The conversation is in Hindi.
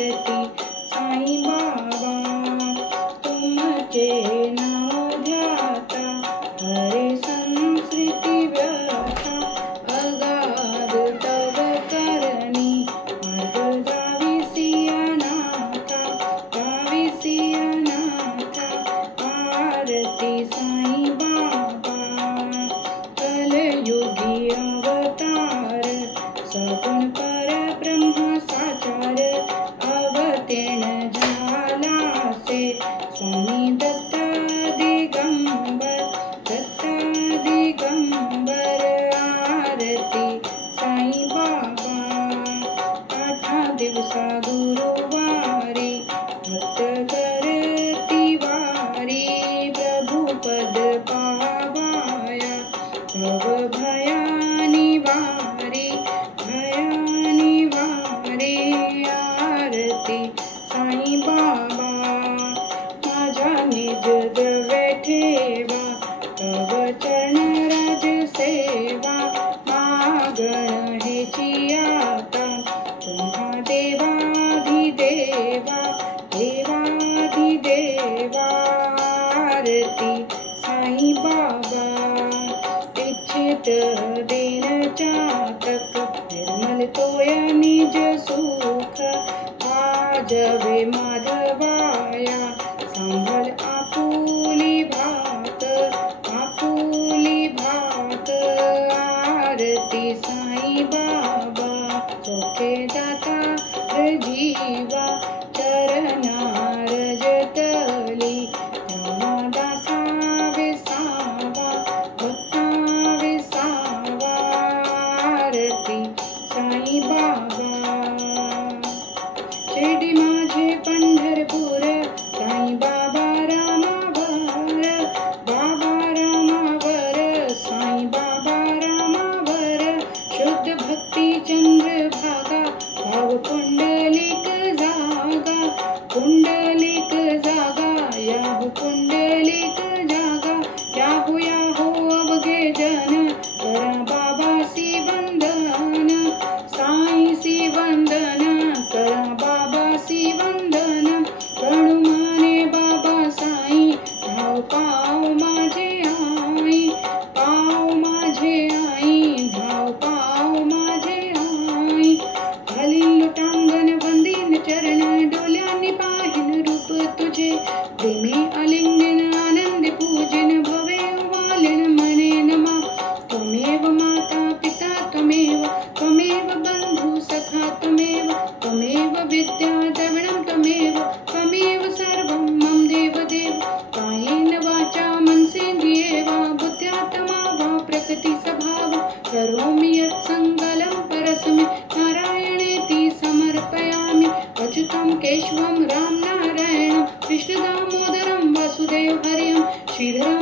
आरती साईं बाबा तुमचे नाम ध्याता हरे संस्कृती व्यथा अगाध तव करणी मार्ग जाविसिया नाथा आरती साईं बाबा कलयुगी अवतार सगुण परब्रह्म साचार अवतीर्ण झालासे स्वामी दत्त दिगंबर आरती साईं बाबा 8 दिवसा गुरुवारी भक्त करती वारी प्रभुपद पावाया भव भयानी वारी आरती साईं बाबा माझा निज द्रव्य ठेवा तव चरण राज सेवा मागण हेची आता तुम्हा देवाधिदेवा आरती साईं बाबा इच्छित देन चातक निर्मल तोय निज सुख आजवे माधवाया सांभल आपुली भात आरती साईं बाबा चोखे दाता जीवा चरणार जतली दासा विसावा भक्ता विसावा आरती साईं बाबा शिर्डी माझे पंढरपूर साईं बाबा रामावर साईं बाबा रामावर शुद्ध भक्ती चंद्रभागा भाव कुंडलिक जागा याहू कुंडलिक जागा याहू अवघे जन करा बाबासी वंदन साईंसी वंदन करा बाबासी वंदन प्रणुमाने बाबा साईं धाव पाव माझे आई धाव पाव माझे आई खालील लोटांगण वंदीन चरण डोल्यांनी पाहिन रूप तुझे प्रेमी आलिंगन आनंद पूजन भवे वालन मने नमा त्वमेव माता पिता त्वमेव बंधु सखा त्वमेव विद्या द्रविणं त्वमेव सर्वं मम देव कायेन वाचा मनसेन्द्रियेवा बुद्ध्यात्मा वा प्रकृति स्वभाव करोमि यत्सङ्कलं परस्मै नारायणेति समर्पयामि अच्युतं केशवं राम नारायणं कृष्ण दामोदरं वासुदेव हरिं श्रीधरं